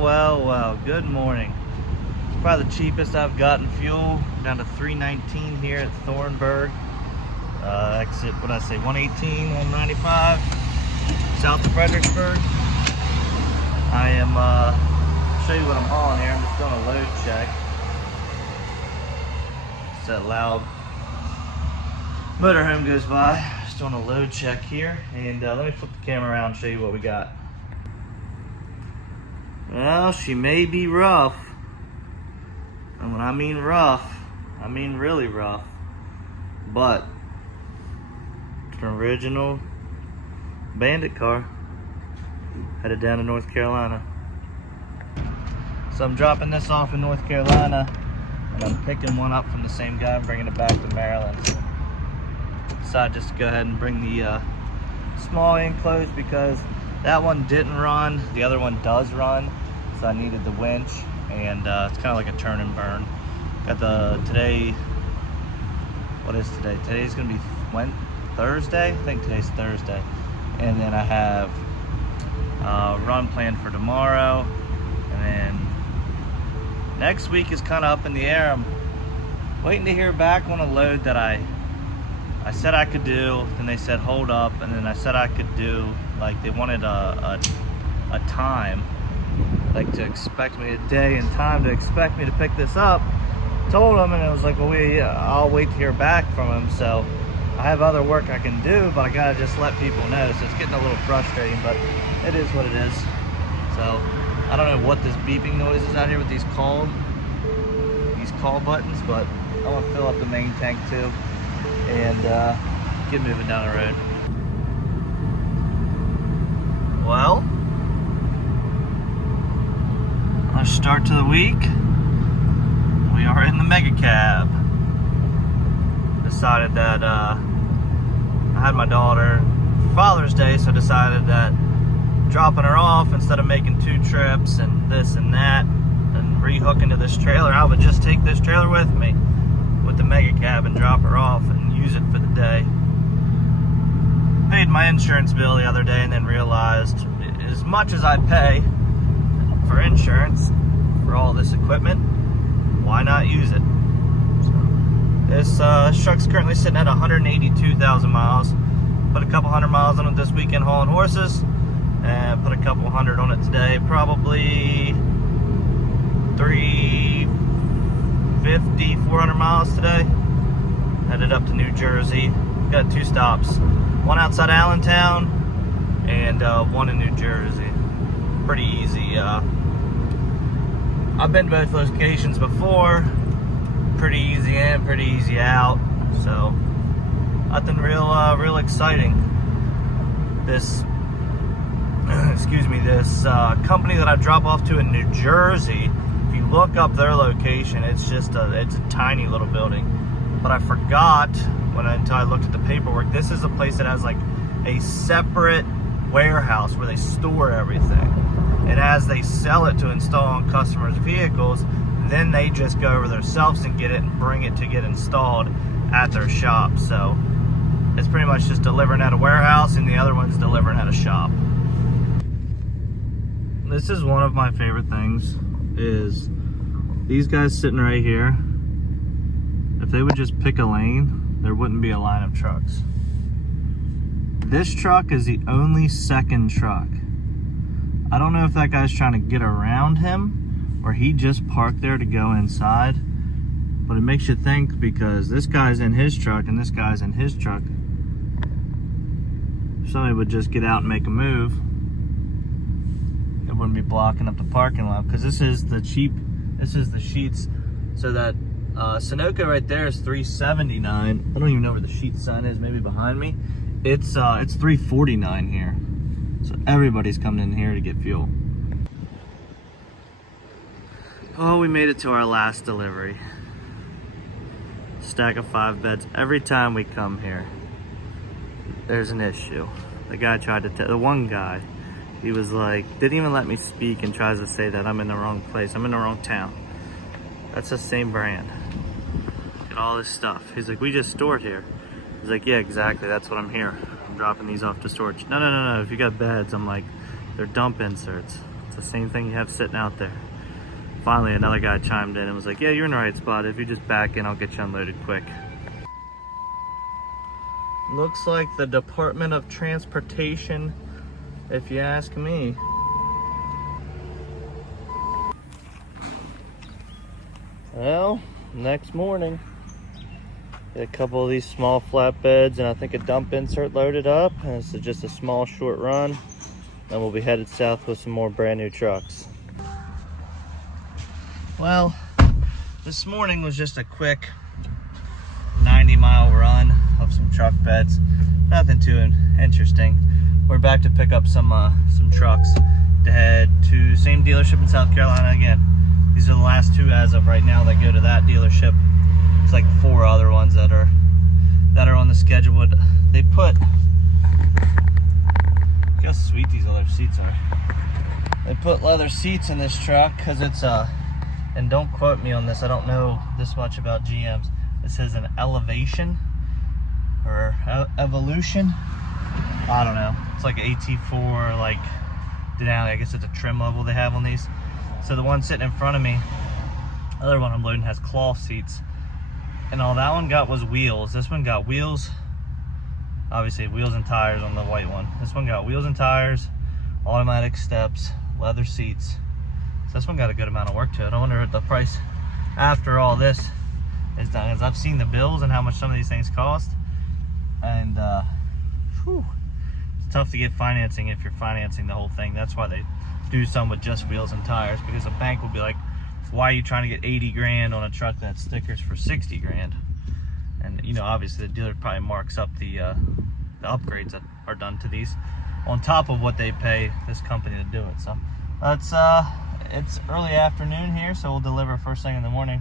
Well, good morning. It's probably the cheapest I've gotten fuel, down to $3.19 here at Thornburg. Exit, what did I say, 118, 195, south of Fredericksburg. I am, show you what I'm hauling here. I'm just doing a load check. It's that loud motorhome goes by. Just doing a load check here. And let me flip the camera around and show you what we got. Well, she may be rough. And when I mean rough, I mean really rough. But it's an original Bandit car. Headed down to North Carolina. So I'm dropping this off in North Carolina, and I'm picking one up from the same guy and bringing it back to Maryland. Decided just to go ahead and bring the small enclosed because that one didn't run, the other one does run, so I needed the winch, and it's kind of like a turn and burn. Got the today, what is today? Today's gonna be Thursday? I think today's Thursday. And then I have run planned for tomorrow, and then next week is kind of up in the air. I'm waiting to hear back on a load that I said I could do, then they said hold up, and then I said I could do, like they wanted a time, like to expect me, a day and time to expect me to pick this up. Told them, and it was like, well, I'll wait to hear back from them. So I have other work I can do, but I gotta just let people know. So it's getting a little frustrating, but it is what it is. So I don't know what this beeping noise is out here with these call buttons, but I want to fill up the main tank too and get moving down the road. Well, our start to the week, we are in the mega cab. Decided that I had my daughter for Father's Day, so decided that dropping her off instead of making 2 trips and this and that and rehooking to this trailer, I would just take this trailer with me with the mega cab and drop her off and use it for the day. Paid my insurance bill the other day and then realized as much as I pay for insurance for all this equipment, why not use it? So, this truck's currently sitting at 182,000 miles. Put a couple hundred miles on it this weekend hauling horses, and put a couple hundred on it today. Probably 350, 400 miles today. Headed up to New Jersey. Got 2 stops. One outside Allentown and one in New Jersey. Pretty easy. I've been to both locations before. Pretty easy in, pretty easy out. So nothing real exciting. This this company that I drop off to in New Jersey, if you look up their location, it's a tiny little building. But I forgot until I looked at the paperwork, this is a place that has like a separate warehouse where they store everything. And as they sell it to install on customers' vehicles, then they just go over themselves and get it and bring it to get installed at their shop. So it's pretty much just delivering at a warehouse, and the other one's delivering at a shop. This is one of my favorite things, is these guys sitting right here. If they would just pick a lane, there wouldn't be a line of trucks. This truck is the only second truck. I don't know if that guy's trying to get around him or he just parked there to go inside, but it makes you think, because this guy's in his truck and this guy's in his truck. If somebody would just get out and make a move, it wouldn't be blocking up the parking lot, because this is the sheets. So that Sunoco right there is $379. I don't even know where the sheet sign is, maybe behind me. It's $349 here. So everybody's coming in here to get fuel. Oh, we made it to our last delivery. Stack of 5 beds. Every time we come here, there's an issue. The guy tried to the one guy, he was like, didn't even let me speak, and tries to say that I'm in the wrong place. I'm in the wrong town. That's the same brand. Look at all this stuff. He's like, we just stored here. He's like, yeah, exactly. That's what I'm here. I'm dropping these off to storage. No. If you got beds, I'm like, they're dump inserts. It's the same thing you have sitting out there. Finally, another guy chimed in and was like, yeah, you're in the right spot. If you just back in, I'll get you unloaded quick. Looks like the Department of Transportation, if you ask me. Well, next morning, get a couple of these small flatbeds and I think a dump insert loaded up. And this is just a small short run. Then we'll be headed south with some more brand new trucks. Well, this morning was just a quick 90-mile run of some truck beds. Nothing too interesting. We're back to pick up some trucks to head to same dealership in South Carolina again. These are the last two as of right now that go to that dealership. There's like 4 other ones that are on the schedule. But they put, look how sweet these other seats are. They put leather seats in this truck because it's and don't quote me on this, I don't know this much about GMs. It says an elevation or evolution. I don't know. It's like an AT4, like Denali. I guess it's a trim level they have on these. So the one sitting in front of me, the other one I'm loading, has cloth seats. And all that one got was wheels. This one got wheels, obviously wheels and tires on the white one. This one got wheels and tires, automatic steps, leather seats. So this one got a good amount of work to it. I wonder what the price after all this is done. Because I've seen the bills and how much some of these things cost. And whew, it's tough to get financing if you're financing the whole thing. That's why they do some with just wheels and tires. Because a bank will be like, why are you trying to get 80 grand on a truck that stickers for 60 grand? And you know, obviously the dealer probably marks up the upgrades that are done to these on top of what they pay this company to do it. So that's it's early afternoon here, so we'll deliver first thing in the morning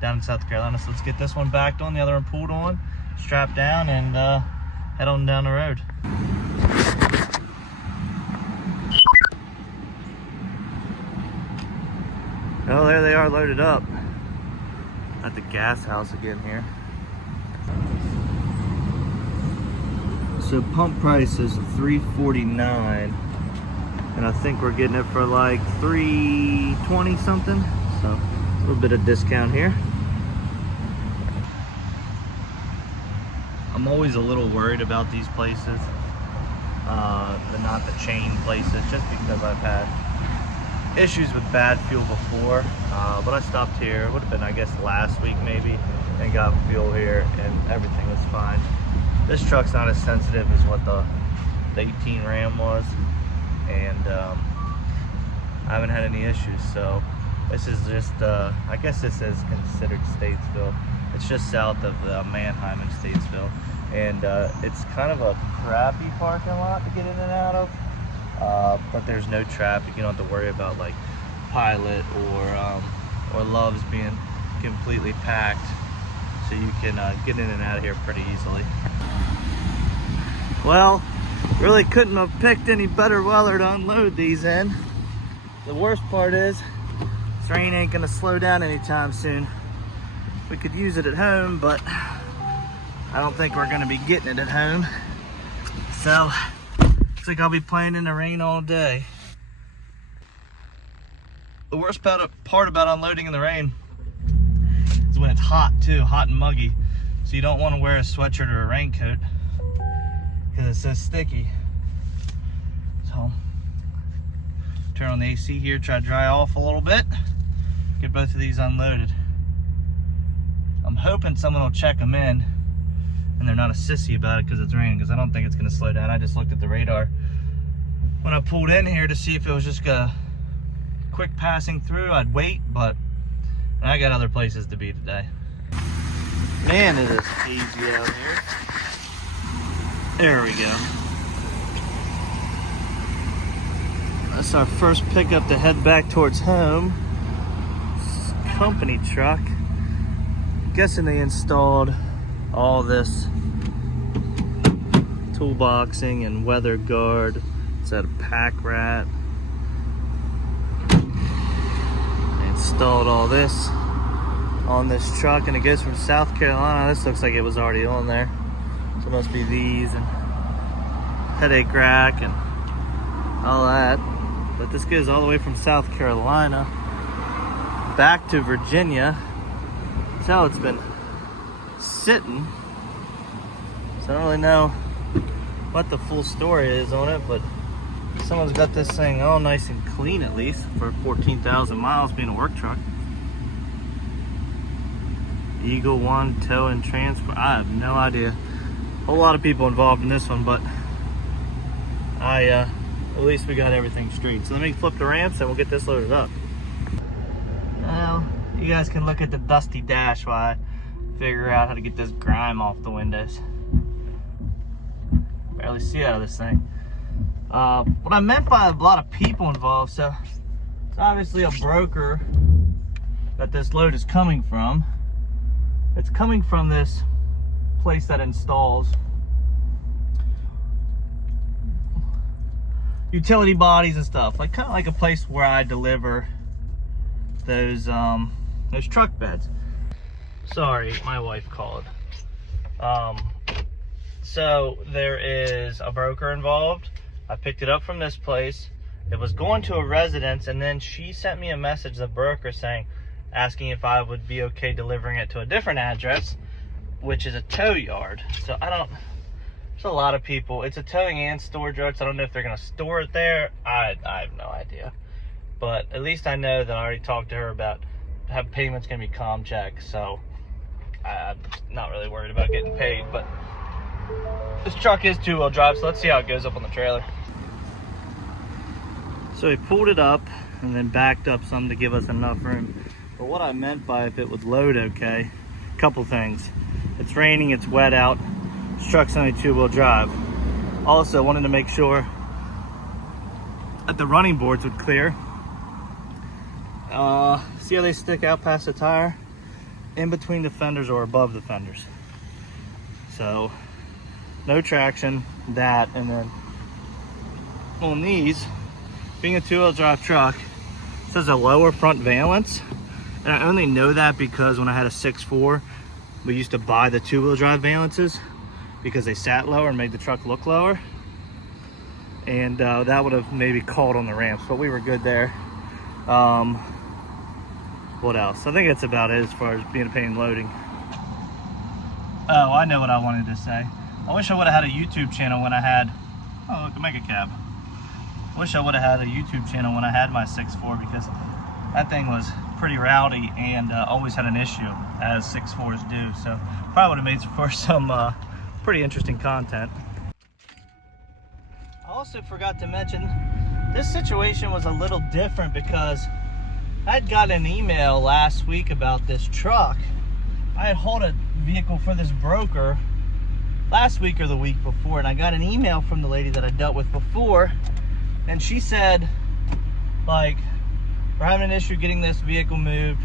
down in South Carolina. So let's get this one backed on, the other one pulled on, strapped down, and head on down the road. Oh, there they are loaded up at the gas house again here. So pump price is $3.49. And I think we're getting it for like $3.20 something. So a little bit of discount here. I'm always a little worried about these places. Not the chain places, just because I've had issues with bad fuel before. But I stopped here, it would have been I guess last week maybe, and got fuel here and everything was fine. This truck's not as sensitive as what the 18 Ram was. And I haven't had any issues. So this is just I guess this is considered Statesville. It's just south of Manheim and Statesville, and it's kind of a crappy parking lot to get in and out of, but there's no traffic. You don't have to worry about like Pilot or Love's being completely packed, so you can get in and out of here pretty easily. Well, really couldn't have picked any better weather to unload these in. The worst part is this rain ain't gonna slow down anytime soon. We could use it at home, but I don't think we're gonna be getting it at home. So looks like I'll be playing in the rain all day. The worst part about unloading in the rain is when it's hot too, hot and muggy. So you don't want to wear a sweatshirt or a raincoat because it's so sticky. So turn on the AC here, try to dry off a little bit, get both of these unloaded. I'm hoping someone will check them in and they're not a sissy about it because it's raining, because I don't think it's going to slow down. I just looked at the radar when I pulled in here to see if it was just a quick passing through. I'd wait, but I got other places to be today. Man, it is hazy out here. There we go. That's our first pickup to head back towards home. Company truck. Guessing they installed all this toolboxing and weather guard. It's at a pack rat. They installed all this on this truck, and it goes from South Carolina. This looks like it was already on there. So it must be these and headache rack and all that. But this goes all the way from South Carolina back to Virginia. That's how it's been sitting. So I don't really know what the full story is on it, but someone's got this thing all nice and clean, at least for 14,000 miles being a work truck. Eagle One Tow and Transport. I have no idea. A whole lot of people involved in this one, but at least we got everything straight. So let me flip the ramps and we'll get this loaded up. Now you guys can look at the dusty dash while I figure out how to get this grime off the windows. Barely see out of this thing. What I meant by a lot of people involved, so it's obviously a broker that this load is coming from. It's coming from this place that installs utility bodies and stuff, like kind of like a place where I deliver those truck beds. Sorry, my wife called. So there is a broker involved. I picked it up from this place. It was going to a residence, and then she sent me a message, the broker, asking if I would be okay delivering it to a different address, which is a tow yard. So there's a lot of people. It's a towing and storage yard, so I don't know if they're gonna store it there. I have no idea. But at least I know that I already talked to her about how payment's gonna be com check, so I'm not really worried about getting paid. But this truck is two-wheel drive, so let's see how it goes up on the trailer. So he pulled it up and then backed up some to give us enough room. But what I meant by if it would load okay, a couple things. It's raining, it's wet out. This truck's only two-wheel drive. Also wanted to make sure that the running boards would clear. See how they stick out past the tire? In between the fenders or above the fenders. So no traction, that, and then on these, being a two-wheel drive truck, it says a lower front valence. And I only know that because when I had a 6.4, we used to buy the two-wheel drive valences because they sat lower and made the truck look lower. And that would have maybe called on the ramps, but we were good there. What else? I think that's about it as far as being a pain loading. Oh, I know what I wanted to say. I wish I would have had a YouTube channel when I had, oh look, a mega cab. I wish I would have had a YouTube channel when I had my 6.4, because that thing was pretty rowdy and always had an issue, as 6.4s do. So probably would have made for some pretty interesting content. I also forgot to mention, this situation was a little different because I had gotten an email last week about this truck. I had hauled a vehicle for this broker last week or the week before, and I got an email from the lady that I dealt with before, and she said, like, we're having an issue getting this vehicle moved.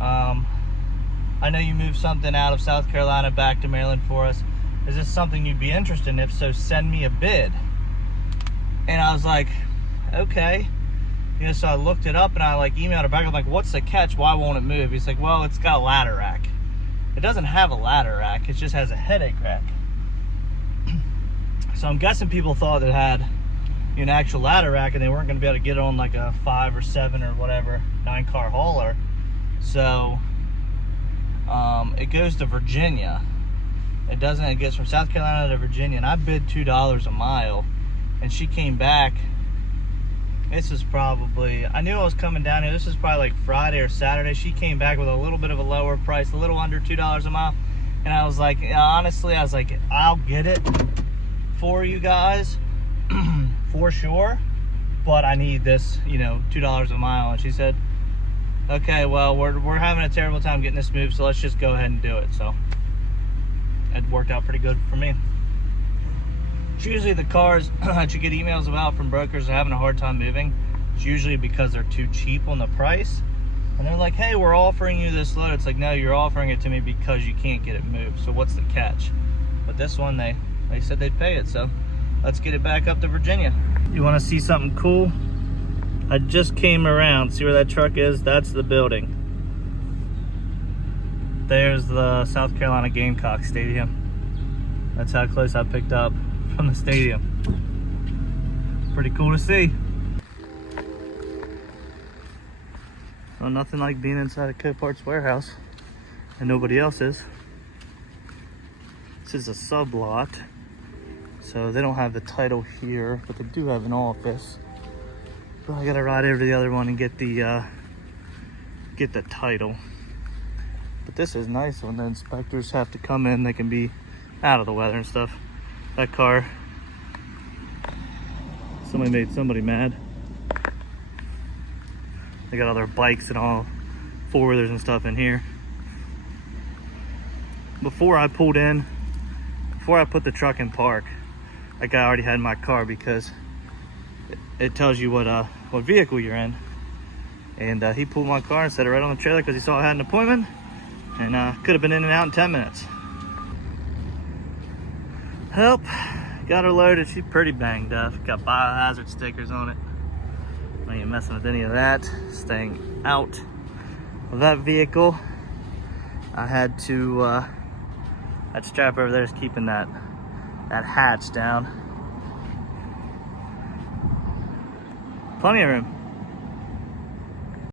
I know you moved something out of South Carolina back to Maryland for us. Is this something you'd be interested in? If so, send me a bid. And I was like, okay. You know, so I looked it up and I like emailed her back. I'm like, what's the catch? Why won't it move? He's like, well, it's got a ladder rack. It doesn't have a ladder rack. It just has a headache rack. So I'm guessing people thought it had an actual ladder rack and they weren't going to be able to get it on like a 5 or 7 or whatever 9-car hauler. So it goes to Virginia. It doesn't. It gets from South Carolina to Virginia, and I bid $2 a mile, and she came back. This is probably, I knew I was coming down here. This is probably like Friday or Saturday. She came back with a little bit of a lower price, a little under $2 a mile. And I was like, honestly, I was like, I'll get it for you guys for sure, but I need this, $2 a mile. And she said, okay, well, we're having a terrible time getting this moved, so let's just go ahead and do it. So it worked out pretty good for me. It's usually the cars that you get emails about from brokers are having a hard time moving. It's usually because they're too cheap on the price. And they're like, hey, we're offering you this load. It's like, no, you're offering it to me because you can't get it moved. So what's the catch? But this one, they said they'd pay it. So let's get it back up to Virginia. You want to see something cool? I just came around. See where that truck is? That's the building. There's the South Carolina Gamecock Stadium. That's how close I picked up from the stadium. Pretty cool to see. So nothing like being inside a Copart's warehouse and nobody else is. This is a sublot, so they don't have the title here, but they do have an office. But I gotta ride over to the other one and get the title. But this is nice when the inspectors have to come in, they can be out of the weather and stuff. That car, somebody made somebody mad. They got all their bikes and all four-wheelers and stuff in here. Before I pulled in, before I put the truck in park, that guy already had my car because it tells you what vehicle you're in. And he pulled my car and set it right on the trailer because he saw I had an appointment, and could have been in and out in 10 minutes. Help, got her loaded. She's pretty banged up. Got biohazard stickers on it. I ain't messing with any of that. Staying out of that vehicle. I had to that strap over there is keeping that hatch down. Plenty of room.